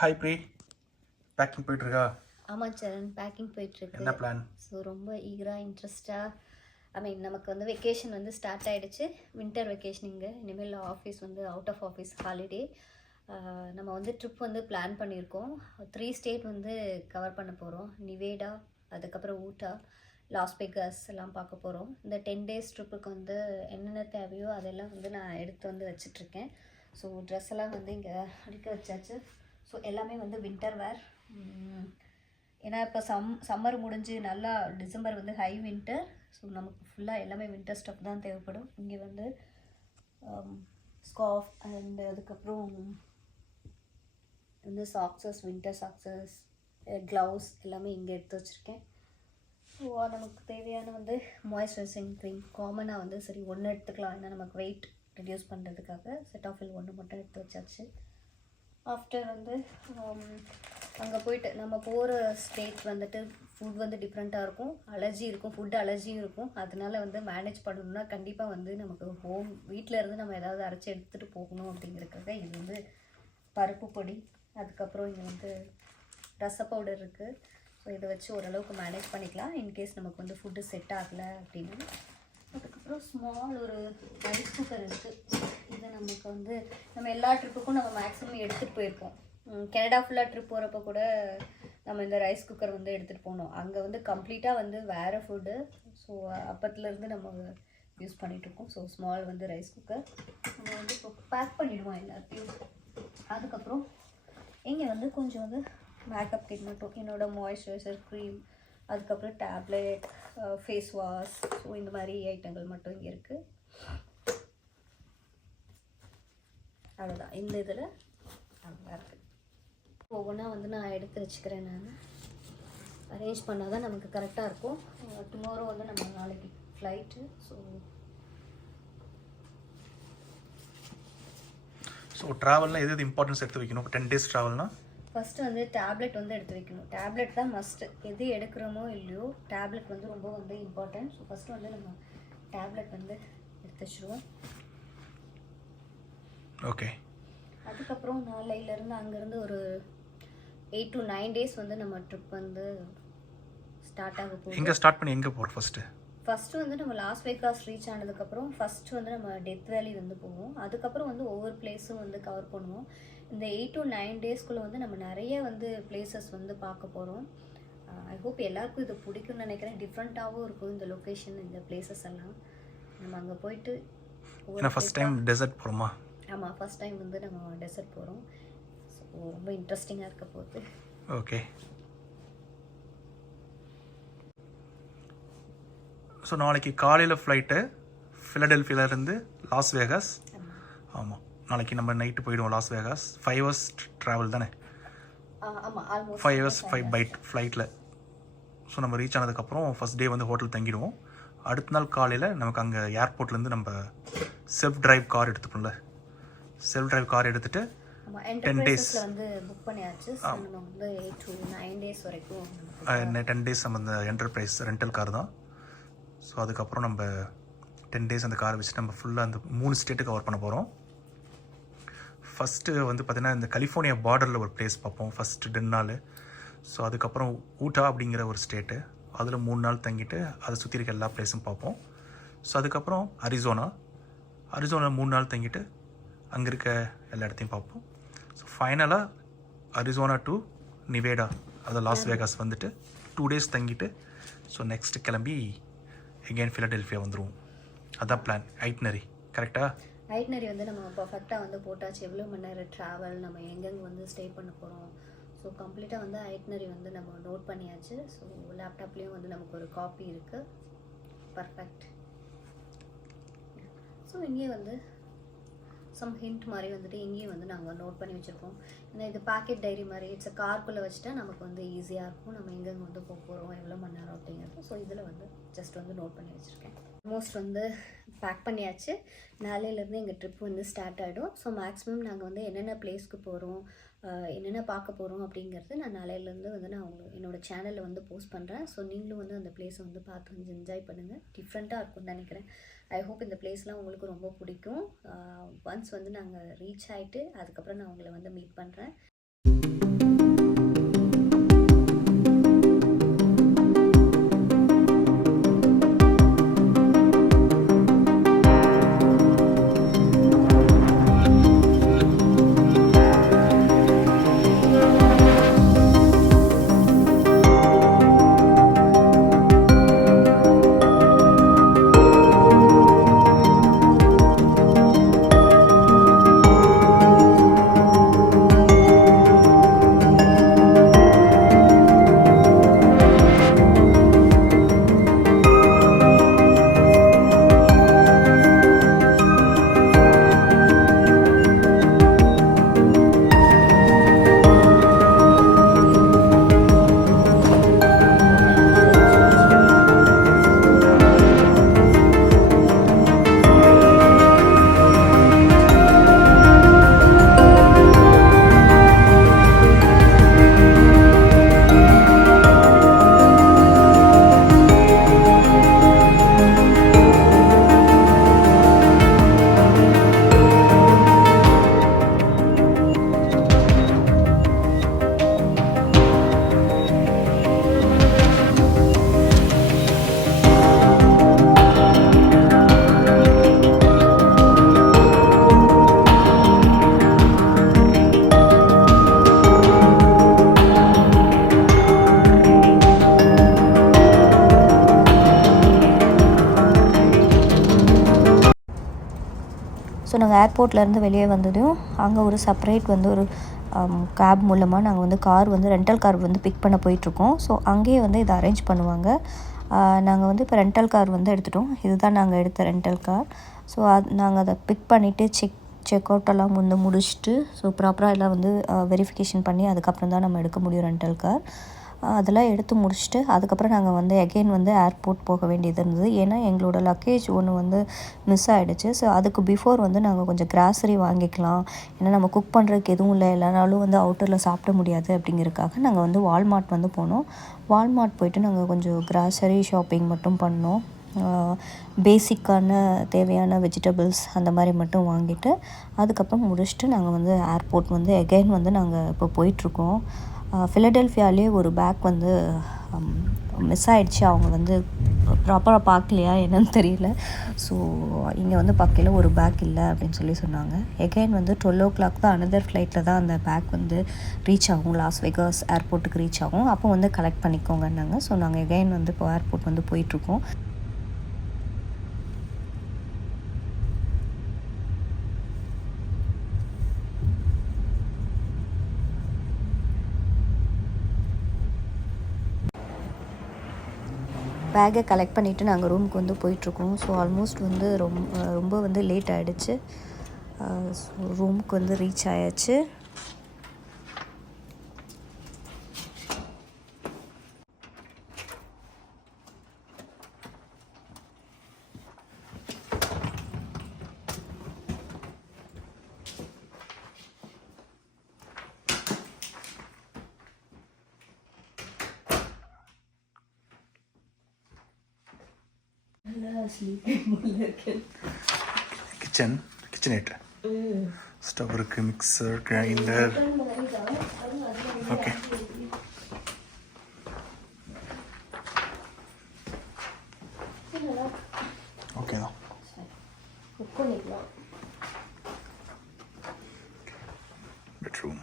Hi pre, packing போயிட்டுருக்கா? ஆமாம் சரண், packing போயிட்டுருக்கு. என்ன பிளான்? ஸோ ரொம்ப ஈகராக இன்ட்ரெஸ்டாக நமக்கு வந்து வெக்கேஷன் வந்து ஸ்டார்ட் ஆகிடுச்சு. வின்டர் வெக்கேஷன் இங்கே இனிமேல் ஆஃபீஸ் வந்து அவுட் ஆஃப் ஆஃபீஸ் ஹாலிடே. நம்ம வந்து ட்ரிப் வந்து பிளான் பண்ணியிருக்கோம். 3 ஸ்டேட் வந்து கவர் பண்ண போகிறோம். நிவேடா, அதுக்கப்புறம் ஊட்டா, லாஸ் வேகாஸ் எல்லாம் பார்க்க போகிறோம். இந்த 10 டேஸ் ட்ரிப்புக்கு வந்து என்னென்ன தேவையோ அதெல்லாம் வந்து நான் எடுத்து வந்து வச்சிட்ருக்கேன். ஸோ ட்ரெஸ் எல்லாம் வந்து இங்கே அடிக்க வச்சாச்சு. ஸோ எல்லாமே வந்து வின்டர் வேர். ஏன்னா இப்போ சம்மர் முடிஞ்சு நல்லா டிசம்பர் வந்து ஹை வின்டர். ஸோ நமக்கு ஃபுல்லாக எல்லாமே வின்டர் ஸ்டஃப் தான் தேவைப்படும். இங்கே வந்து ஸ்கார்ஃப் அண்ட் அதுக்கப்புறம் வந்து சாக்ஸஸ், வின்டர் சாக்ஸஸ், க்ளவுஸ் எல்லாமே இங்கே எடுத்து வச்சுருக்கேன். ஸோ நமக்கு தேவையான வந்து மாய்ஸ்சரைசிங் க்ரீம் காமனாக வந்து சரி ஒன்று எடுத்துக்கலாம், ஏன்னா நமக்கு வெயிட் ரெடியூஸ் பண்ணுறதுக்காக செட்டாஃபில் ஒன்று மட்டும் எடுத்து வச்சாச்சு. ஆஃப்டர் வந்து அங்கே போயிட்டு நம்ம போகிற ஸ்டேட் வந்துட்டு ஃபுட் வந்து டிஃப்ரெண்ட்டாக இருக்கும், அலர்ஜி இருக்கும், ஃபுட் அலர்ஜியும் இருக்கும். அதனால வந்து மேனேஜ் பண்ணணும்னா கண்டிப்பாக வந்து நமக்கு வீட்டில் இருந்து நம்ம ஏதாவது அரைச்சி எடுத்துகிட்டு போகணும் அப்படிங்கிறதுக்காக இது வந்து பருப்பு பொடி, அதுக்கப்புறம் இங்கே வந்து ரச பவுடர் இருக்குது. ஸோ இதை வச்சு ஓரளவுக்கு மேனேஜ் பண்ணிக்கலாம் இன்கேஸ் நமக்கு வந்து ஃபுட்டு செட் ஆகலை அப்படின்னு. அதுக்கப்புறம் ஸ்மால் ஒரு ரைஸ் குக்கர் இருக்குது. இதை நமக்கு வந்து நம்ம எல்லா ட்ரிப்புக்கும் நம்ம மேக்ஸிமம் எடுத்துகிட்டு போயிருக்கோம். கனடா ஃபுல்லாக ட்ரிப் போகிறப்ப கூட நம்ம இந்த ரைஸ் குக்கர் வந்து எடுத்துகிட்டு போனோம். அங்கே வந்து கம்ப்ளீட்டாக வந்து வேறு ஃபுட்டு. ஸோ அப்பத்துலேருந்து நம்ம யூஸ் பண்ணிகிட்ருக்கோம். ஸோ ஸ்மால் வந்து ரைஸ் குக்கர் நம்ம வந்து இப்போ பேக் பண்ணிவிடுவோம் எல்லாத்தையும். அதுக்கப்புறம் இங்கே வந்து கொஞ்சம் வந்து மேக்கப் கிட் மட்டும், என்னோடய மாய்ஸ்சரைசர் க்ரீம், அதுக்கப்புறம் டேப்லெட், ஃபேஸ் வாஷ், ஸோ இந்த மாதிரி ஐட்டங்கள் மட்டும் இங்கே இருக்குது. அவ்வளோதான், இந்த இதில் நல்லா இருக்குது. ஒவ்வொன்றா வந்து நான் எடுத்து வச்சுக்கிறேன். நான் அரேஞ்ச் பண்ணால் தான் நமக்கு கரெக்டாக இருக்கும். டுமாரோ வந்து நம்ம நாளைக்கு ஃப்ளைட்டு. ஸோ ட்ராவல்னால் எது இம்பார்ட்டன்ஸ் எடுத்து வைக்கணும்? 10 டேஸ் ட்ராவல்னால் ஃபஸ்ட்டு வந்து டேப்லெட் வந்து எடுத்து வைக்கணும். டேப்லெட் தான் மஸ்ட்டு. எது எடுக்கிறோமோ இல்லையோ டேப்லெட் வந்து ரொம்ப வந்து இம்பார்ட்டன்ட். ஸோ ஃபஸ்ட்டு வந்து நம்ம டேப்லெட் வந்து எடுத்து வச்சுருவோம். ஓகே. அதுக்கப்புறம் நாளையிலேருந்து அங்கேருந்து ஒரு 8 to 9 டேஸ் வந்து நம்ம ட்ரிப் வந்து ஸ்டார்ட் ஆக போகுது. எங்கே ஸ்டார்ட் பண்ணி எங்கே போகிறோம்? ஃபஸ்ட்டு வந்து நம்ம லாஸ் வேகாஸ் ரீச் ஆனதுக்கப்புறம் ஃபஸ்ட்டு வந்து நம்ம டெத் வேலி வந்து போவோம். அதுக்கப்புறம் வந்து ஒவ்வொரு பிளேஸும் வந்து கவர் பண்ணுவோம். இந்த 8 to 9 டேஸ்க்குள்ளே வந்து நம்ம நிறைய வந்து பிளேசஸ் வந்து பார்க்க போகிறோம். ஐ ஹோப் எல்லாருக்கும் இது பிடிக்கும்னு நினைக்கிறேன். டிஃப்ரெண்ட்டாகவும் இருக்கும் இந்த லொக்கேஷன், இந்த பிளேசஸ் எல்லாம். நம்ம அங்கே போயிட்டு ஃபஸ்ட் டைம் டெசர்ட் போகிறோமா? ஆமாம், ஃபஸ்ட் டைம் வந்து நம்ம டெசர்ட் போகிறோம். ஸோ ரொம்ப இன்ட்ரெஸ்டிங்காக இருக்க போகுது. ஓகே. ஸோ நாளைக்கு காலையில் ஃப்ளைட்டு ஃபிலடெல்ஃபியாவிலேருந்து லாஸ் வேகாஸ். ஆமாம், நாளைக்கு நம்ம நைட்டு போயிடுவோம் லாஸ் வேகாஸ். 5 hours ட்ராவல் தானே? ஆமாம், ஆல்மோஸ்ட் 5 hours 5 பைட் ஃப்ளைட்டில். ஸோ நம்ம ரீச் ஆனதுக்கப்புறம் ஃபஸ்ட் டே வந்து ஹோட்டல் தங்கிடுவோம். அடுத்த நாள் காலையில் நமக்கு அங்கே ஏர்போர்ட்லேருந்து நம்ம செல்ஃப் டிரைவ் கார் எடுத்துப்போம்ல, செல்ஃப் டிரைவ் கார் எடுத்துகிட்டு 10 டேஸ் வந்து புக் பண்ணியாச்சு. நம்ம வந்து 8 to 9 டேஸ் வரைக்கும் 10 டேஸ் நம்ம இந்த என்டர்பிரைஸ் ரெண்டல் கார் தான். ஸோ அதுக்கப்புறம் நம்ம 10 டேஸ் அந்த காரை வச்சுட்டு நம்ம ஃபுல்லாக அந்த 3 ஸ்டேட்டு கவர் பண்ண போகிறோம். ஃபஸ்ட்டு வந்து பார்த்திங்கன்னா இந்த கலிஃபோர்னியா பார்டரில் ஒரு பிளேஸ் பார்ப்போம் ஃபஸ்ட்டு 2 நாள். ஸோ அதுக்கப்புறம் ஊட்டா அப்படிங்கிற ஒரு ஸ்டேட்டு, அதில் 3 நாள் தங்கிட்டு அதை சுற்றி இருக்க எல்லா பிளேஸும் பார்ப்போம். ஸோ அதுக்கப்புறம் அரிசோனா 3 நாள் தங்கிட்டு அங்கே இருக்க எல்லா இடத்தையும் பார்ப்போம். ஸோ ஃபைனலாக அரிசோனா டு நிவேடா, அது லாஸ் வேகாஸ் வந்துட்டு 2 டேஸ் தங்கிட்டு ஸோ நெக்ஸ்ட்டு கிளம்பி எகெயின் ஃபிலடெல்ஃபியா வந்துடுவோம். அதான் பிளான். ஐட்னரி கரெக்டாக? ஐட்னரி வந்து நம்ம பர்ஃபெக்டாக வந்து போட்டாச்சு. எவ்வளோ மணி நேரம் ட்ராவல், நம்ம எங்கெங்கே வந்து ஸ்டே பண்ண போகிறோம். ஸோ கம்ப்ளீட்டாக வந்து ஐட்னரி வந்து நம்ம நோட் பண்ணியாச்சு. ஸோ லேப்டாப்லேயும் வந்து நமக்கு ஒரு காப்பி இருக்குது. பர்ஃபெக்ட். ஸோ இங்கேயும் வந்து சம் ஹிண்ட் மாதிரி வந்துட்டு இங்கேயும் வந்து நாங்கள் நோட் பண்ணி வச்சுருக்கோம். ஏன்னா இது பேக்கெட் டைரி மாதிரி இட்ஸ் கார்க்குள்ளே வச்சுட்டா நமக்கு வந்து ஈஸியாக இருக்கும். நம்ம எங்கெங்கே வந்து போக போகிறோம், எவ்வளோ மணி நேரம் அப்படிங்கிறது. ஸோ இதில் வந்து ஜஸ்ட் வந்து நோட் பண்ணி வச்சுருக்கேன். ஆல்மோஸ்ட் வந்து பேக் பண்ணியாச்சு. நாளையிலேருந்து எங்கள் ட்ரிப் வந்து ஸ்டார்ட் ஆகிடும். ஸோ மேக்ஸிமம் நாங்கள் வந்து என்னென்ன பிளேஸ்க்கு போகிறோம், என்னென்ன பார்க்க போகிறோம் அப்படிங்கிறது நான் நாளையிலேருந்து வந்து நான் என்னோடய சேனலில் வந்து போஸ்ட் பண்ணுறேன். ஸோ நீங்களும் வந்து அந்த பிளேஸை வந்து பார்த்து வந்து என்ஜாய் பண்ணுங்கள். டிஃப்ரெண்ட்டாக இருக்கும்னு நினைக்கிறேன். ஐ ஹோப் இந்த பிளேஸ்லாம் உங்களுக்கு ரொம்ப பிடிக்கும். ஒன்ஸ் வந்து நாங்கள் ரீச் ஆகிட்டு அதுக்கப்புறம் நான் உங்களை வந்து மீட் பண்ணுறேன். நாங்கள் ஏர்போர்ட்லேருந்து வெளியே வந்ததையும் அங்கே ஒரு செப்பரேட் வந்து ஒரு கேப் மூலமாக நாங்கள் வந்து கார் வந்து ரெண்டல் கார் வந்து பிக் பண்ண போயிட்டுருக்கோம். ஸோ அங்கேயே வந்து இதை அரேஞ்ச் பண்ணுவாங்க. நாங்கள் வந்து இப்போ ரெண்டல் கார் வந்து எடுத்துட்டோம். இதுதான் நாங்கள் எடுத்த ரெண்டல் கார். ஸோ நாங்கள் அதை பிக் பண்ணிவிட்டு செக் அவுட்டெல்லாம் வந்து முடிச்சுட்டு ஸோ ப்ராப்பராக எல்லாம் வந்து வெரிஃபிகேஷன் பண்ணி அதுக்கப்புறம் தான் நம்ம எடுக்க முடியும் ரெண்டல் கார். அதெல்லாம் எடுத்து முடிச்சுட்டு அதுக்கப்புறம் நாங்கள் வந்து எகெயின் வந்து ஏர்போர்ட் போக வேண்டியது இருந்தது. ஏன்னா எங்களோட லக்கேஜ் ஒன்று வந்து மிஸ் ஆகிடுச்சு. ஸோ அதுக்கு பிஃபோர் வந்து நாங்கள் கொஞ்சம் கிராசரி வாங்கிக்கலாம், ஏன்னா நம்ம குக் பண்ணுறதுக்கு எதுவும் இல்லை, எல்லானாலும் வந்து அவுட்டரில் சாப்பிட முடியாது அப்படிங்கிறதுக்காக நாங்கள் வந்து வால்மார்ட் வந்து போனோம். வால்மார்ட் போயிட்டு நாங்கள் கொஞ்சம் கிராசரி ஷாப்பிங் மட்டும் பண்ணோம். பேசிக்கான தேவையான வெஜிடபிள்ஸ் அந்த மாதிரி மட்டும் வாங்கிட்டு அதுக்கப்புறம் முடிச்சுட்டு நாங்கள் வந்து ஏர்போர்ட் வந்து எகெயின் வந்து நாங்கள் இப்போ போயிட்டுருக்கோம். ஃபிலடெல்ஃபியாலேயே ஒரு பேக் வந்து மிஸ் ஆகிடுச்சு. அவங்க வந்து ப்ராப்பராக பார்க்கலையா என்னன்னு தெரியல. ஸோ இங்கே வந்து பார்க்கல ஒரு பேக் இல்லை அப்படின்னு சொல்லி சொன்னாங்க. எகெயின் வந்து 12 o'clock தான் அனதர் ஃப்ளைட்டில் தான் அந்த பேக் வந்து ரீச் ஆகும், லாஸ் வேகாஸ் ஏர்போர்ட்டுக்கு ரீச் ஆகும். அப்போ வந்து கலெக்ட் பண்ணிக்கோங்கன்னாங்க. ஸோ நாங்கள் எகெயின் வந்து இப்போ ஏர்போர்ட் வந்து போயிட்டுருக்கோம். பேக்கை கலெக்ட் பண்ணிவிட்டு நாங்கள் ரூமுக்கு வந்து போயிட்டுருக்கோம். ஸோ ஆல்மோஸ்ட் வந்து ரொம்ப வந்து லேட் ஆகிடுச்சு. ஸோ ரூமுக்கு வந்து ரீச் ஆயாச்சு. கிச்சனேட் ஸ்டவ் இருக்குது, மிக்சர், கிரைண்டர். ஓகே, ஓகே தான். பெட்ரூம்.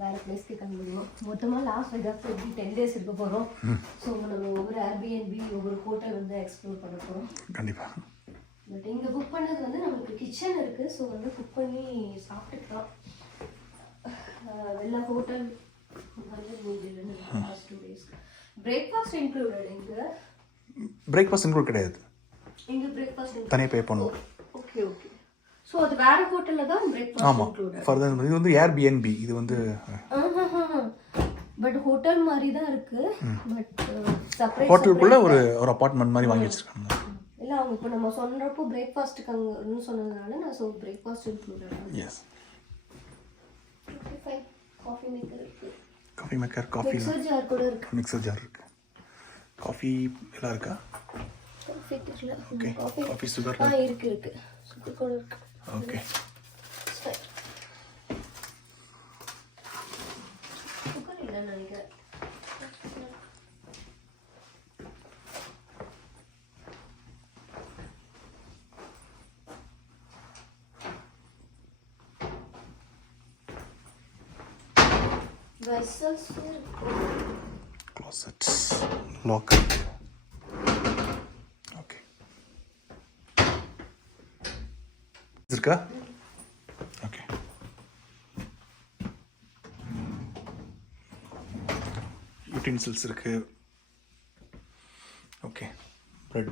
வேறு பிளேஸ்க்கு கிளம்பிடுவோம். மொத்தமாக லாஸ் வேகாஸ் எப்படி 10 days இருக்க போகிறோம். ஸோ நம்ம ஒவ்வொரு ஏர்பிஎன்பி ஒவ்வொரு ஹோட்டல் வந்து எக்ஸ்ப்ளோர் பண்ண போகிறோம் கண்டிப்பாக. பட் இங்கே புக் பண்ணது வந்து நம்மளுக்கு கிச்சன் இருக்குது. ஸோ வந்து குக் பண்ணி சாப்பிட்டுக்கலாம். எல்லா ஹோட்டல் வந்து ஃபர்ஸ்ட் 2 days பிரேக்ஃபாஸ்ட் இன்க்ளூடட். இங்கே பிரேக்ஃபாஸ்ட் இன்க்ளூட் கிடையாது. இங்கே பிரேக்ஃபாஸ்ட் தனியாக பே பண்ணுவோம். Okay okay. ஸோ அது வேறு ஹோட்டலில் தான் பிரேக்ஃபாஸ்ட் இன்க்ளூடட். ஃபர்தர் இது வந்து ஏர்பிஎன்பி. இது வந்து பட் ஹோட்டல் மாதிரி தான் இருக்கு. பட் செப்பரேட் ஹோட்டலுக்குள்ள ஒரு அபார்ட்மெண்ட் மாதிரி வாங்கி வச்சிருக்காங்க. இல்லை அவங்க இப்போ நம்ம சொல்கிறப்போ பிரேக்ஃபாஸ்ட்டுக்கு அங்கன்னு சொன்னதுனால நான் breakfast included. Yes. Okay fine. Coffee maker இருக்கு. Coffee maker, coffee mixer jar கூட இருக்கு. மிக்சர் ஜார் இருக்கு. காஃபி எல்லாம் இருக்கா? காஃபி தெரியல. ஓகே. காஃபி சுகர் இருக்கு. சுகர் கூட இருக்கு. ஓகே. சுகர் இல்லைன்னு நினைக்கிறேன். வெசல்ஸ் இருக்கு. க்ளாசெட்ஸ், லாக்கர். ஓகே. இருக்கா? ஓகே. யூட்டென்சில்ஸ் இருக்கு. ஓகே. பிரெட்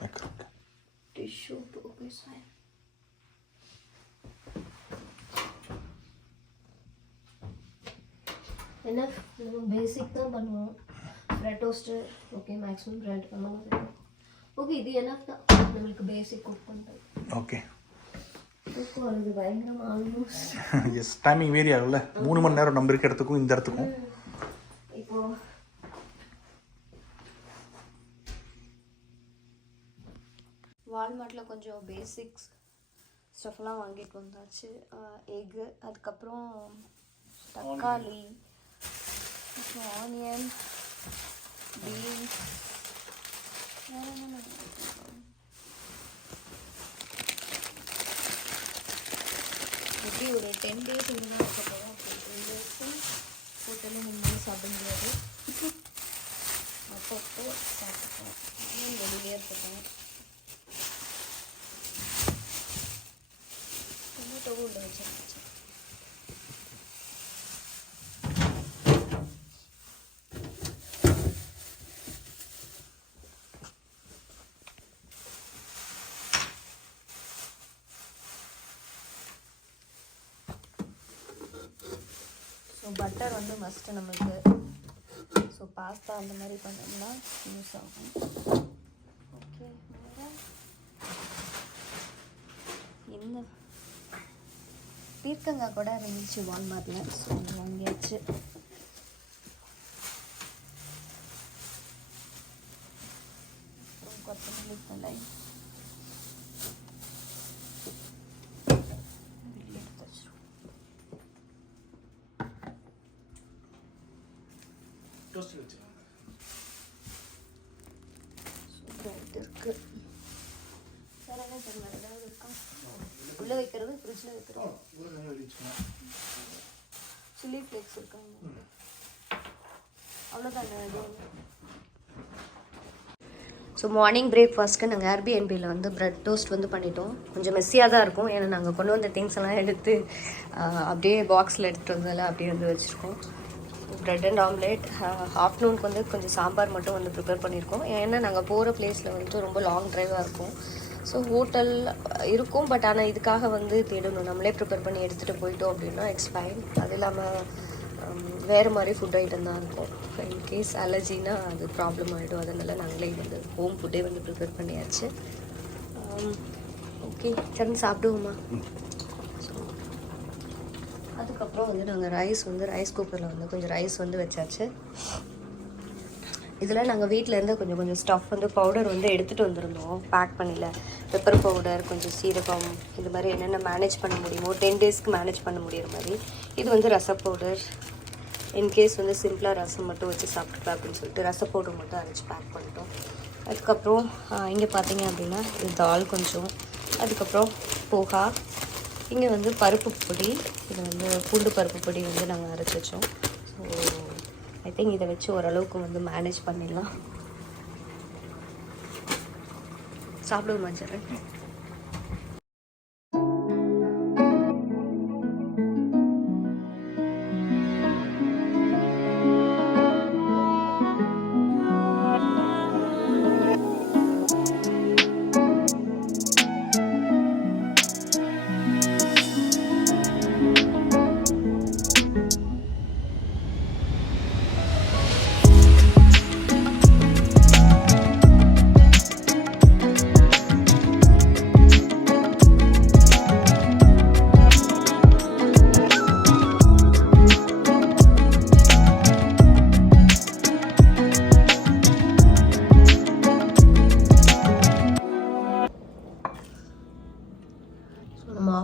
மேக்கர் இருக்கு. Tissue okay fine. என்ன நம்ம பேசிக் தான் பண்ணுவோம். Bread toast okay, maximum bread பண்ணுவோம். ஓகே, இது என்ன தான் நம்மளுக்கு பேசிக் குக் பண்ணுறது. ஓகே. தூக்கம் வருது பயங்கரமாக. ஆல்மோஸ்ட் எஸ், டைமிங் வேரி ஆகும்ல. 3 மணி நேரம் நம்ம இருக்க இடத்துக்கும் இந்த இடத்துக்கும். இப்போ வால்மார்ட்டில் கொஞ்சம் பேசிக்ஸ் ஸ்டஃப்லாம் வாங்கிட்டு வந்தாச்சு. எக்கு, அதுக்கப்புறம் தக்காளி, ஆனியன், பீன்ஸ், எப்படி ஒரு 10 days இருந்தால் இருக்கணும். 10 days ஹோட்டலில் நின்று சாப்பிட முடியாது. அப்பப்போ சாப்பிட்டுப்போம். வெளியே இருக்கட்டும். டொமேட்டோவும் உள்ள வச்சிருந்துச்சு. ஸோ பட்டர் வந்து மஸ்ட்டு நம்மளுக்கு. ஸோ பாஸ்தா அந்த மாதிரி பண்ணோம்னா யூஸ் ஆகும். ஓகே, இந்த பீர்க்கங்காய் கூட இருந்துச்சு வால்மார்ட்டில். ஸோ வாங்கியாச்சு. கொத்தமல்லி தழை எடுத்து வச்சிருவோம். டோஸ்ட் வச்சுருவாங்க. இது இருக்கு. வேற என்ன சார் வேறு ஏதாவது இருக்கா? உள்ளே வைக்கிறது, ஃப்ரிட்ஜில் வைக்கிறோம். சில்லி ஃப்ளேக்ஸ் இருக்காங்க. அவ்வளோதான். ஸோ மார்னிங் பிரேக்ஃபாஸ்ட்டு நாங்கள் ஏர்பிஎன்பியில் வந்து ப்ரெட் டோஸ்ட் வந்து பண்ணிட்டோம். கொஞ்சம் மெஸ்ஸியாக தான் இருக்கும், ஏன்னா நாங்கள் கொண்டு வந்த திங்ஸ் எல்லாம் எடுத்து அப்படியே பாக்ஸில் எடுத்துகிட்டு வந்ததில் அப்படியே வந்து வச்சுருக்கோம். Bread and omelette. ஆஃப்டர்நூனுக்கு வந்து கொஞ்சம் சாம்பார் மட்டும் வந்து ப்ரிப்பேர் பண்ணியிருக்கோம். ஏன்னா நாங்கள் போகிற பிளேஸில் வந்துட்டு ரொம்ப லாங் ட்ரைவாக இருக்கும். ஸோ ஹோட்டல் இருக்கும், பட் ஆனால் இதுக்காக வந்து தேடணும். நம்மளே ப்ரிப்பேர் பண்ணி எடுத்துகிட்டு போயிட்டோம் அப்படின்னா இட்ஸ் ஃபைன். அது இல்லாமல் வேறு மாதிரி ஃபுட் ஐட்டம் தான் இருக்கும். இன்கேஸ் அலர்ஜினா அது ப்ராப்ளம் ஆகிடும். அதனால் நாங்களே வந்து ஹோம் ஃபுட்டே வந்து ப்ரிப்பேர் பண்ணியாச்சு. ஓகே, சரி சாப்பிடுவோமா? ஸோ அதுக்கப்புறம் வந்து நாங்கள் ரைஸ் குக்கரில் வந்து கொஞ்சம் ரைஸ் வந்து வச்சாச்சு. இதில் நாங்கள் வீட்டிலேருந்து கொஞ்சம் ஸ்டஃப் வந்து பவுடர் வந்து எடுத்துகிட்டு வந்திருந்தோம். பேக் பண்ணல பெப்பர் பவுடர், கொஞ்சம் சீரகம், இது மாதிரி என்னென்ன மேனேஜ் பண்ண முடியுமோ 10 daysக்கு மேனேஜ் பண்ண முடிகிற மாதிரி. இது வந்து ரச பவுடர். இன்கேஸ் வந்து சிம்பிளாக ரசம் மட்டும் வச்சு சாப்பிட்டுக்கலாம் அப்படின்னு சொல்லிட்டு ரச பவுடர் மட்டும் அரைச்சி பேக் பண்ணிட்டோம். அதுக்கப்புறம் இங்கே பார்த்தீங்க அப்படின்னா இது தால் கொஞ்சம். அதுக்கப்புறம் போகா. இங்கே வந்து பருப்பு பொடி. இது வந்து பூண்டு பருப்பு பொடி வந்து நாங்கள் அரைச்சி வச்சோம். ஸோ ஐ திங்க் இதை வச்சு ஓரளவுக்கு வந்து மேனேஜ் பண்ணிடலாம். சாப்பிடுவோமா சரண்?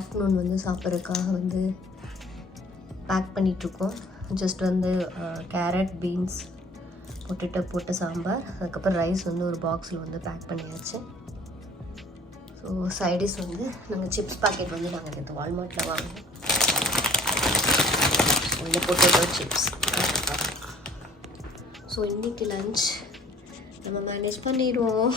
ஆஃப்டர்நூன் வந்து சாப்பிட்றதுக்காக வந்து பேக் பண்ணிகிட்ருக்கோம். ஜஸ்ட் வந்து கேரட், பீன்ஸ், பொட்டேட்டோ போட்ட சாம்பார். அதுக்கப்புறம் ரைஸ் வந்து ஒரு பாக்ஸில் வந்து பேக் பண்ணியாச்சு. ஸோ சைடிஷ் வந்து நாங்கள் சிப்ஸ் பாக்கெட் வந்து நாங்கள் இந்த வால்மார்ட்டில் வாங்கினோம். இந்த பொட்டேட்டோ சிப்ஸ். ஸோ இன்றைக்கி லன்ச் நம்ம மேனேஜ் பண்ணிடுவோம்.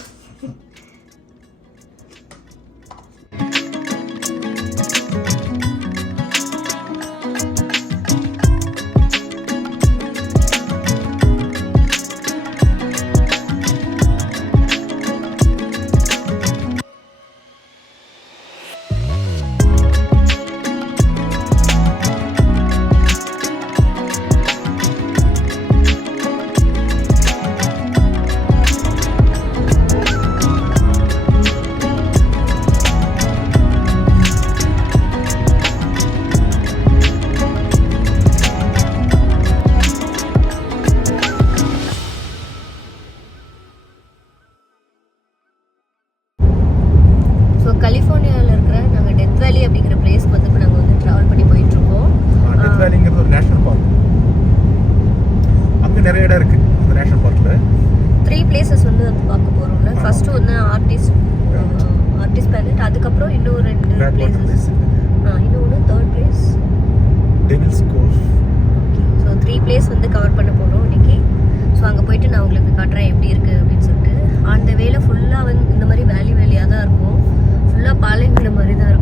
கலிஃபோர்னியாவில் இருக்கிற நாங்கள் டெத் வேலி அப்படிங்கிற பிளேஸ்க்கு வந்து இப்போ நாங்கள் வந்து ட்ராவல் பண்ணி போயிட்டுருக்கோம். டெத் வேலிங்கிறது ஒரு நேஷனல் பார்க். அங்கே நிறைய இடம் இருக்குது அந்த நேஷனல் பார்க்கில். 3 பிளேசஸ் வந்து பார்க்க போகிறோம்ல. ஃபஸ்ட்டு ஒன்று ஆர்டிஸ்ட் பேலட், அதுக்கப்புறம் இன்னும் 2 பிளேசஸ். இன்னொன்று 3rd பிளேஸ் டெவில்ஸ் கோவ். ஓகே, ஸோ 3 பிளேஸ் வந்து கவர் பண்ண போகிறோம் இன்னைக்கு. ஸோ அங்கே போயிட்டு நான் உங்களுக்கு காட்டுறேன் எப்படி இருக்குது அப்படின்னு சொல்லிட்டு. அந்த வேலை ஃபுல்லாக வந்து இந்த மாதிரி வேலியாக தான் இருக்கும். ஃபுல்லாக பாலைவன மாதிரி தான் இருக்கும்.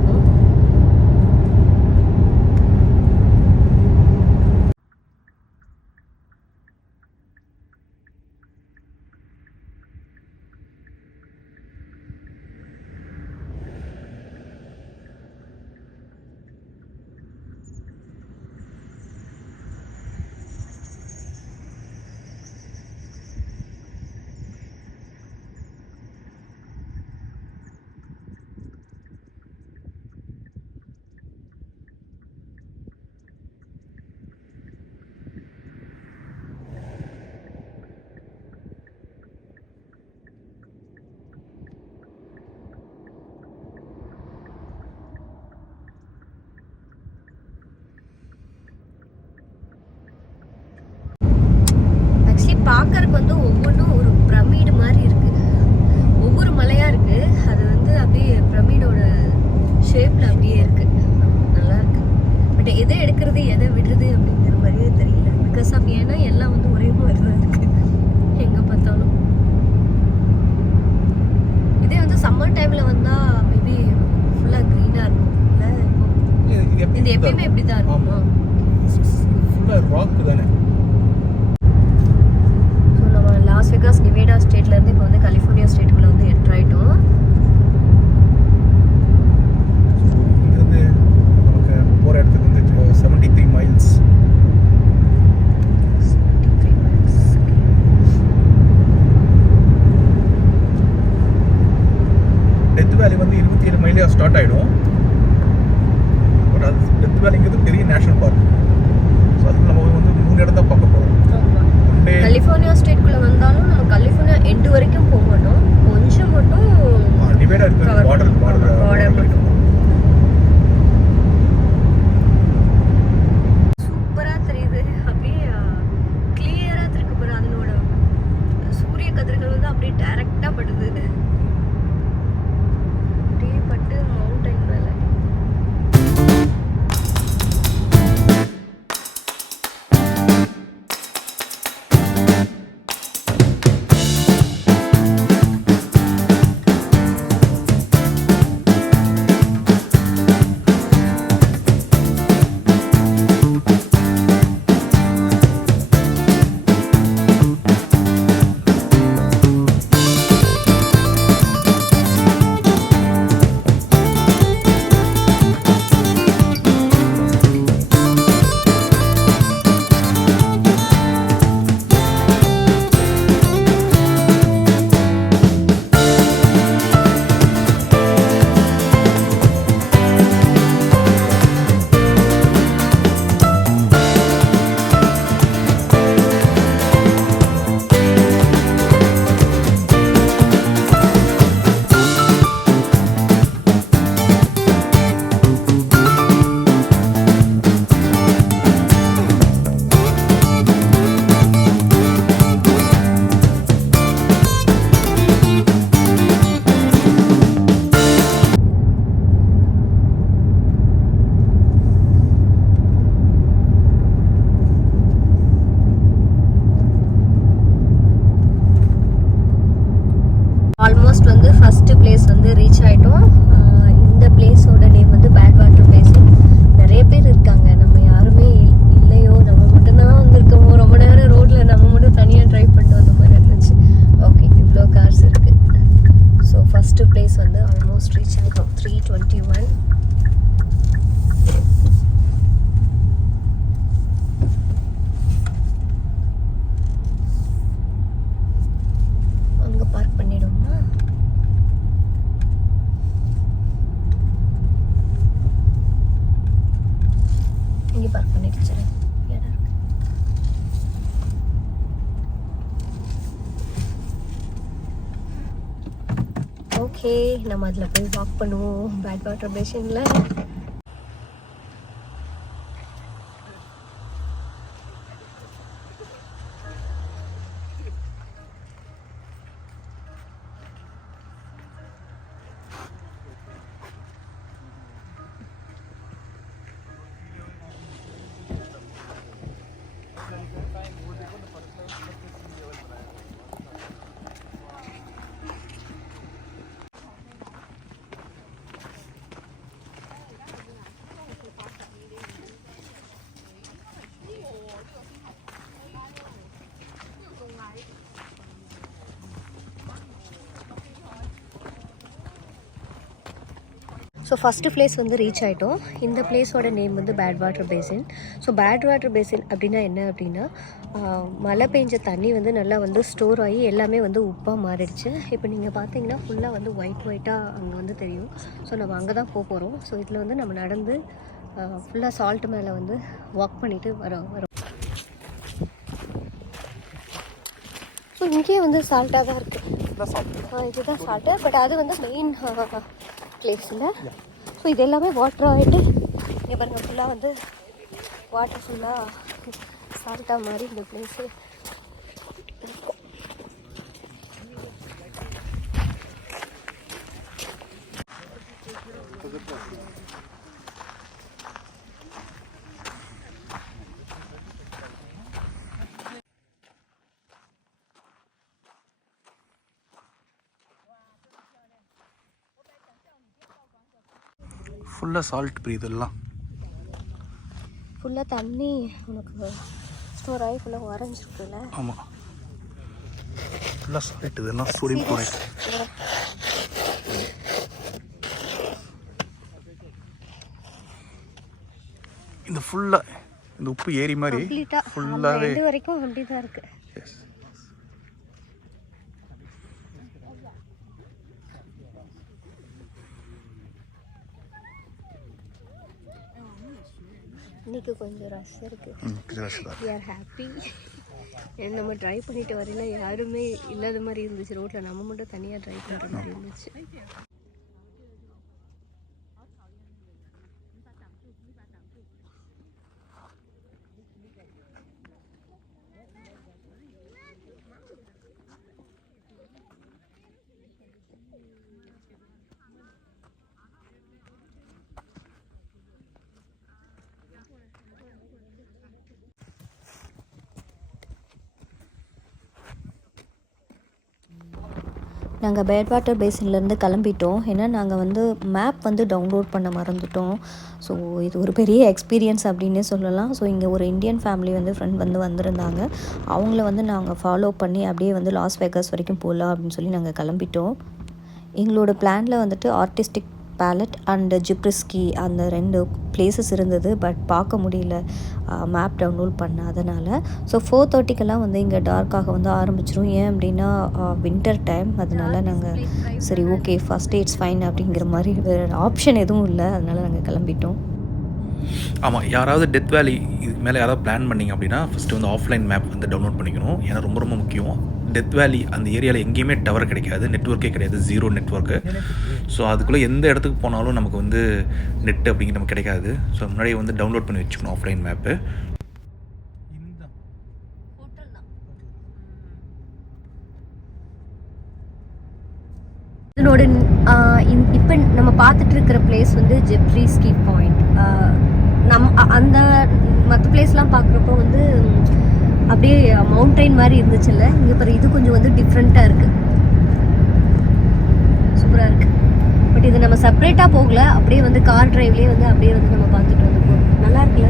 பார்க்கறதுக்கு வந்து ஒவ்வொன்றும் ஒரு பிரமிடு மாதிரி இருக்குது. ஒவ்வொரு மலையாக இருக்குது. அது வந்து அப்படியே பிரமிடோட ஷேப்பில் அப்படியே இருக்குது. நல்லா இருக்குது. பட் எதை எடுக்கிறது எதை விடுறது அப்படிங்கிற மாதிரியே தெரியல. பிகாஸ் ஆஃப் ஏன்னா எல்லாம் வந்து ஒரே மாதிரி தான் இருக்குது எங்கே பார்த்தாலும். இதே வந்து சம்மர் டைமில் வந்தால் மேபி ஃபுல்லாக க்ரீனாக இருக்கும். இல்லை இது எப்பயுமே இப்படி தான் இருக்குமா? ஃபுல்லாக ராக் தானே. லாஸ் வெகாஸ் நிவேடா ஸ்டேட்லேருந்து இப்போ வந்து கலிஃபோர்னியா ஸ்டேட்டுக்குள்ளே வந்து என்ட்ரு ஆகிட்டோம். இங்கேருந்து நமக்கு போகிற இடத்துக்கு வந்து 73 மைல்ஸ். டெத் வேலி வந்து 27 மைலியாக ஸ்டார்ட் ஆகிடும். பட் அது டெத் வேலிங்கிறது பெரிய நேஷனல் பார்க். ஸோ அதுக்கு நம்ம வந்து 3 இடம் தான் பார்க்க போகிறோம். கலிஃபோர்னியா ஸ்டேட்குள்ளே வந்தாலும் நம்ம கலிஃபோர்னியா எண்டு வரைக்கும் போக மாட்டோம். கொஞ்சம் மட்டும் டிவைடாக இருக்குது. பார்டர் மட்டும். சூப்பராக தெரியுது. அப்படியே கிளியராக இருக்கு பாரு. அதனோட சூரிய கதிர்கள் வந்து அப்படியே டைரக்டாக படுது. அப்படியே பட்டு மவுண்டைன் மேலே. ஆல்மோஸ்ட் வந்து ஃபஸ்ட்டு பிளேஸ் வந்து ரீச் ஆகிட்டோம். இந்த பிளேஸோட நேம் வந்து பேட் வாட்டர் பேசின். நிறைய பேர் இருக்காங்க. நம்ம யாருமே இல்லையோ, நம்ம மட்டும்தான் வந்திருக்கோமோ. ரொம்ப நேரம் ரோட்டில் நம்ம மட்டும் தனியாக ட்ரைவ் பண்ணிட்டு வந்த மாதிரி இருந்துச்சு. ஓகே, இவ்வளோ கார்ஸ் இருக்குது. ஸோ ஃபஸ்ட்டு பிளேஸ் வந்து ஆல்மோஸ்ட் ரீச் ஆகிட்டோம். 321. அங்கே பார்க் பண்ணிடுவோமா? இங்கே பார்க் பண்ணிடுச்சு. ஓகே, நம்ம அதில் போய் வாக் பண்ணுவோம் பேட் வாட்டர் பேஷனில். ஸோ ஃபஸ்ட்டு பிளேஸ் வந்து ரீச் ஆகிட்டோம். இந்த பிளேஸோட நேம் வந்து bad water basin. So bad water basin அப்படின்னா என்ன அப்படின்னா, மழை பெஞ்ச தண்ணி வந்து நல்லா வந்து ஸ்டோர் ஆகி எல்லாமே வந்து உப்பாக மாறிடுச்சு. இப்போ நீங்கள் பார்த்தீங்கன்னா ஃபுல்லாக வந்து ஒயிட்டாக அங்கே வந்து தெரியும். ஸோ நம்ம அங்கே தான் போக போகிறோம். ஸோ இதில் வந்து நம்ம நடந்து ஃபுல்லாக சால்ட் மேலே வந்து வாக் பண்ணிவிட்டு வரோம். ஸோ இங்கேயே வந்து சால்ட்டாக தான் இருக்குது. இதுதான் சால்ட்டு, பட் அது வந்து மெயின் பிளேஸ் இல்லை. ஸோ இது எல்லாமே வாட்டர் ஆகிட்டு இங்கே பாருங்கள் ஃபுல்லாக வந்து வாட்டர் ஃபுல்லாக சால்ட்டாக மாதிரி இந்த பிளேஸு இருக்கும். ஃபுல்லாக சால்ட் ப்ரீ இதெல்லாம். ஃபுல்லாக தண்ணி உனக்கு ஸ்டோர் ஆகி ஃபுல்லாக வரைஞ்சிருக்குல்ல. ஆமாம், ஃபுல்லாக சால்ட் இதெல்லாம் சோடியம் குளோரைட். இந்த ஃபுல்லாக இந்த உப்பு ஏரி மாதிரி ஃபுல்லாகவே இது வரைக்கும் அப்படி தான் இருக்குது. இன்னைக்கு கொஞ்சம் ரஷ் இருக்குது. We are happy. நம்ம ட்ரை பண்ணிட்டு வரையில யாருமே இல்லாத மாதிரி இருந்துச்சு ரோட்டில். நம்ம மட்டும் தனியாக ட்ரை பண்ணுற மாதிரி இருந்துச்சு. நாங்கள் பேட் வாட்டர் பேசின்லேருந்து கிளம்பிட்டோம். ஏன்னா நாங்கள் வந்து மேப் வந்து டவுன்லோட் பண்ண மறந்துட்டோம். ஸோ இது ஒரு பெரிய எக்ஸ்பீரியன்ஸ் அப்படின்னே சொல்லலாம். ஸோ இங்கே ஒரு இந்தியன் ஃபேமிலி வந்து ஃப்ரெண்ட் வந்து வந்திருந்தாங்க. அவங்கள வந்து நாங்கள் ஃபாலோ பண்ணி அப்படியே வந்து லாஸ் வேகாஸ் வரைக்கும் போகலாம் அப்படின்னு சொல்லி நாங்கள் கிளம்பிட்டோம். எங்களோட பிளானில் வந்துட்டு ஆர்டிஸ்டிக் பேலட் அண்டு ஜிப்ரிஸ்கி அந்த 2 பிளேசஸ் இருந்தது. பட் பார்க்க முடியல மேப் டவுன்லோட் பண்ண அதனால். ஸோ 4:30க்கெல்லாம் வந்து இங்கே டார்க்காக வந்து ஆரம்பிச்சிரும். ஏன் அப்படின்னா வின்டர் டைம். அதனால நாங்கள் சரி ஓகே ஃபஸ்ட் இட்ஸ் ஃபைன் அப்படிங்கிற மாதிரி வேறு ஆப்ஷன் எதுவும் இல்லை. அதனால் நாங்கள் கிளம்பிட்டோம். ஆமாம், யாராவது டெத் வேலி இதுக்கு மேலே யாராவது பிளான் பண்ணிங்க அப்படின்னா ஃபஸ்ட்டு வந்து ஆஃப்லைன் மேப் வந்து டவுன்லோட் பண்ணிக்கணும். ஏன்னா ரொம்ப ரொம்ப முக்கியம். டெத் வேலி அந்த ஏரியாவில் எங்கேயுமே டவர் கிடைக்காது, நெட்வொர்க்கே கிடையாது, 0 நெட்வொர்க்கு. ஸோ அதுக்குள்ளே எந்த இடத்துக்கு போனாலும் நமக்கு வந்து நெட் அப்படிங்கிற நமக்கு கிடைக்காது. ஸோ முன்னாடியே வந்து டவுன்லோட் பண்ணி வச்சுக்கணும் ஆஃப்லைன் மேப்பு. இதனோட இப்போ நம்ம பார்த்துட்டு இருக்கிற பிளேஸ் வந்து ஜிப்ரிஸ்கி பாயிண்ட். அந்த மற்ற பிளேஸ்லாம் பார்க்குறப்போ வந்து அப்படியே மவுண்டைன் மாதிரி இருந்துச்சுல்ல. இங்கே பாரு, இது கொஞ்சம் வந்து டிஃப்ரெண்ட்டாக இருக்குது, சூப்பராக இருக்குது. பட் இது நம்ம செப்பரேட்டாக போகல, அப்படியே வந்து கார் டிரைவ்லேயே வந்து அப்படியே வந்து நம்ம பார்த்துட்டு வந்து போகிறோம். நல்லா இருக்குல்ல?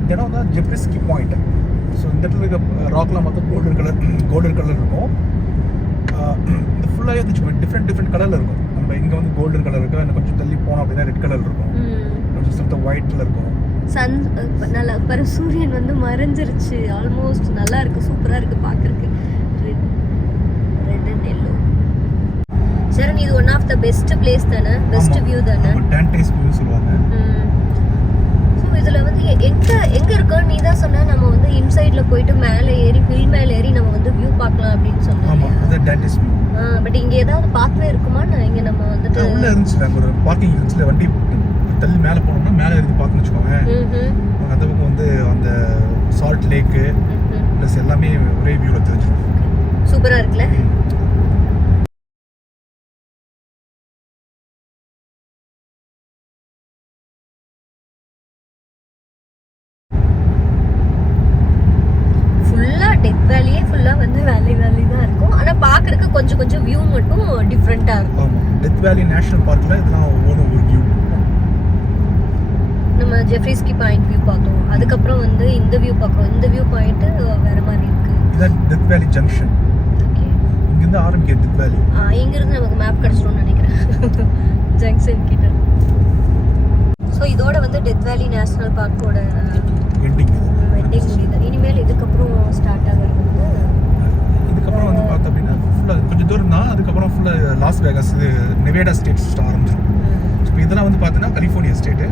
இந்த இடம் தான் ஜிப்ரிஸ்கி பாயிண்ட். ஸோ இந்த இடத்துல இருக்க ராக்லாம் மொத்தம் கோல்டன் கலர் இருக்கும். இந்த ஃபுல்லாகவே வந்து டிஃப்ரெண்ட் கலரில் இருக்கும். நம்ம இங்கே வந்து கோல்டன் கலர் இருக்கும், இன்னும் கொஞ்சம் தள்ளி போனோம் அப்படின்னா ரெட் கலர் இருக்கும், கொஞ்சம் சுத்தம் ஒயிட்டில் இருக்கும். சன் நல்லா பாரு, சூரியன் வந்து மறைஞ்சிருச்சு ஆல்மோஸ்ட். நல்லா இருக்குது, சூப்பராக இருக்குது பார்க்குறதுக்கு. Red and yellow. சரண், இது one of the best place தானே? பெஸ்ட் வியூ தானே? டேன்டைஸ் வியூ சொல்லுவாங்க. ஸோ இதில் வந்து எங்கே இருக்கோன்னு நீ தான் சொன்னால் நம்ம வந்து இன்சைடில் போயிட்டு மேலே ஏறி ஹில் மேலே ஏறி நம்ம வந்து வியூ பார்க்கலாம் அப்படின்னு சொன்னோம். பட் இங்கே ஏதாவது பாத்வே இருக்குமா? இங்கே நம்ம வந்துட்டு உள்ள இருந்துச்சு, ஒரு பார்க்கிங் இருந்துச்சு, வண்டி தள்ளி மேலே போனோம்னா மேலே இருந்து பார்க்கணும்னு வச்சுக்கோங்க. அந்த பக்கம் வந்து அந்த சால்ட் லேக்கு ப்ளஸ் எல்லாமே ஒரே வியூவில் தெரிஞ்சிடும். சூப்பராக இருக்குல்ல? டெத் வேலியே ஃபுல்லாக வந்து வேலி தான் இருக்கும். ஆனால் பார்க்குறதுக்கு கொஞ்சம் வியூ மட்டும் டிஃப்ரெண்ட்டாக இருக்கும். டெத் வேலி நேஷனல் பார்க்கில் இதெல்லாம் ஒவ்வொரு வியூ. நம்ம ஜெஃப்ரிஸ்கி பாயிண்ட் வியூ பார்த்தோம். அதுக்கப்புறம் வந்து இந்த வியூ பார்க்குறோம். இந்த வியூ பாயிண்ட் வேற மாதிரி இருக்கு. இதான் டெத் வேலி ஜங்ஷன். ஓகே, இங்கிருந்து ஆரம்பிக்கிற டெத் வேலி. இங்கிருந்து நமக்கு மேப் கிடைச்சிடும்னு நினைக்கிறேன் ஜங்ஷன் கிட்ட. ஸோ இதோட வந்து டெத் வேலி நேஷனல் பார்க்கோட எண்டிங் முடியுது. இனிமேல் இதுக்கப்புறம் ஸ்டார்ட் ஆகிறது வந்து இதுக்கப்புறம் வந்து பார்த்தோம் அப்படின்னா ஃபுல்லாக கொஞ்சம் தூரம் தான். அதுக்கப்புறம் ஃபுல்லாக லாஸ் வேகாஸ், இது நெவேடா ஸ்டேட்ஸ் ஆரம்பிச்சிடும். இப்போ இதெல்லாம் வந்து பார்த்தீங்கன்னா கலிஃபோர்னியா ஸ்டேட்டு.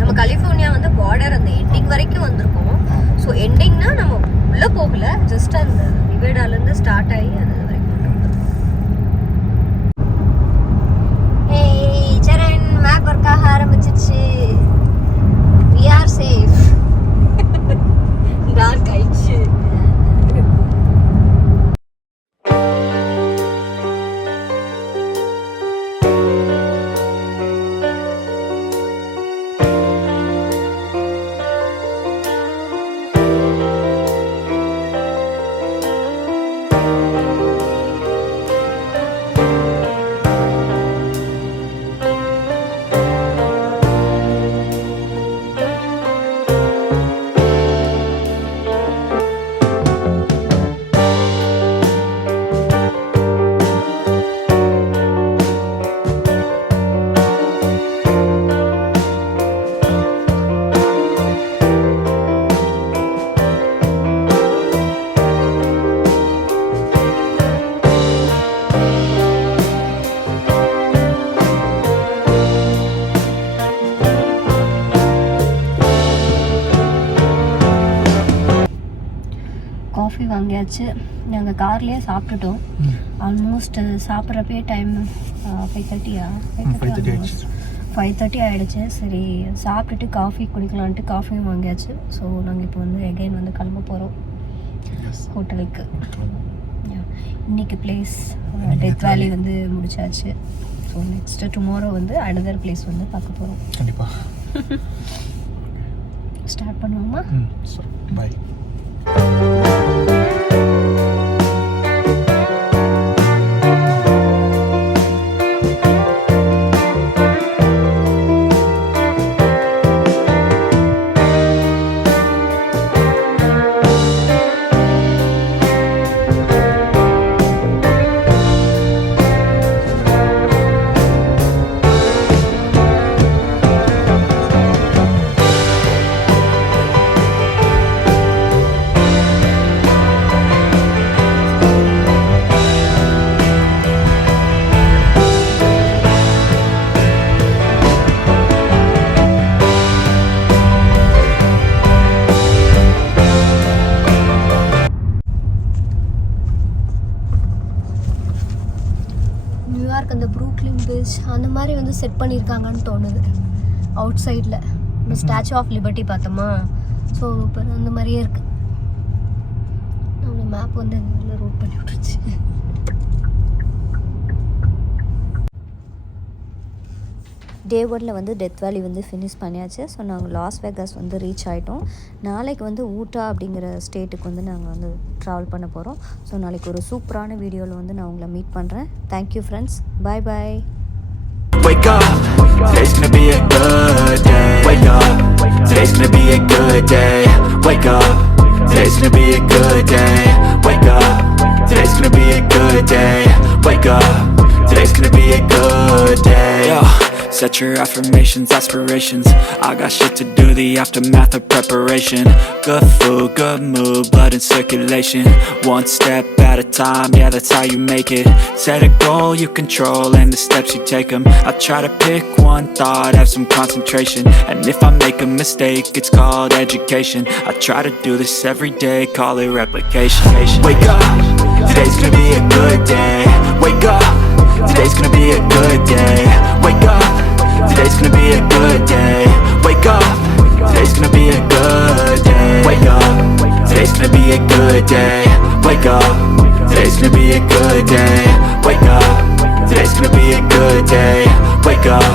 நம்ம கலிஃபோர்னியா வந்து பார்டர் அந்த எண்டிங் வரைக்கும் வந்திருக்கோம். ஸோ எண்டிங்னா நம்ம உள்ளே போகல, ஜஸ்ட் அந்த நிவேடாலேருந்து ஸ்டார்ட் ஆகி அது வரைக்கும். ஏய் சரண், மேப் ஒர்க்காக ஆரம்பிச்சிச்சு. We are safe. டார்க் ஆயிடுச்சு. காஃபி வாங்கியாச்சு. நாங்கள் கார்லேயே சாப்பிட்டுட்டோம். ஆல்மோஸ்ட் சாப்பிட்றப்பே டைம் 5:30 5:30 ஆகிடுச்சு. சரி சாப்பிட்டுட்டு காஃபி குடிக்கலான்ட்டு காஃபியும் வாங்கியாச்சு. ஸோ நாங்கள் இப்போ வந்து எகைன் வந்து கிளம்ப போகிறோம் ஹோட்டலுக்கு. இன்னைக்கு பிளேஸ் டெத் வேலி வந்து முடிச்சாச்சு. ஸோ நெக்ஸ்ட்டு டுமாரோ வந்து அனதர் பிளேஸ் வந்து பார்க்க போகிறோம். கண்டிப்பாக ஸ்டார்ட் பண்ணுவோமா? பாய். நியூயார்க் அந்த ப்ரூக்லின் பீச் அந்த மாதிரி வந்து செட் பண்ணியிருக்காங்கன்னு தோணுது. அவுட் சைடில் இந்த ஸ்டாச்சு ஆஃப் லிபர்ட்டி பார்த்தோமா, ஸோ இப்போ அந்த மாதிரியே இருக்குது. நம்ம மேப் வந்து இந்த ரூட் பண்ணி விட்டுருச்சு. டே ஒன்ல வந்து டெத் வேலி வந்து ஃபினிஷ் பண்ணியாச்சு. ஸோ நாங்கள் லாஸ் வேகாஸ் வந்து ரீச் ஆகிட்டோம். நாளைக்கு வந்து ஊட்டா அப்படிங்கிற ஸ்டேட்டுக்கு வந்து நாங்கள் வந்து ட்ராவல் பண்ண போகிறோம். ஸோ நாளைக்கு ஒரு சூப்பரான வீடியோவில் வந்து நான் உங்களை மீட் பண்ணுறேன். Thank you friends, bye bye. Wake up, today's gonna be a good day. Wake up, today's gonna be a good day. Wake up, today's gonna be a good day. Wake up, today's gonna be a good day. Wake up, today's gonna be a good day. Yo, set your affirmations, aspirations. I got shit to do, the aftermath of preparation. Good food, good mood, blood in circulation. One step at a time, yeah, that's how you make it. Set a goal you control and the steps you take them. I try to pick one thought, have some concentration. And if I make a mistake, it's called education. I try to do this every day, call it replication. Wake up, today's gonna be a good day. Wake up, today's gonna be a good day. Wake up, today's gonna be a good day. Wake up, today's gonna be a good day. Wake up, today's gonna be a good day. Wake up, today's gonna be a good day. Wake up, today's gonna be a good day. Wake up.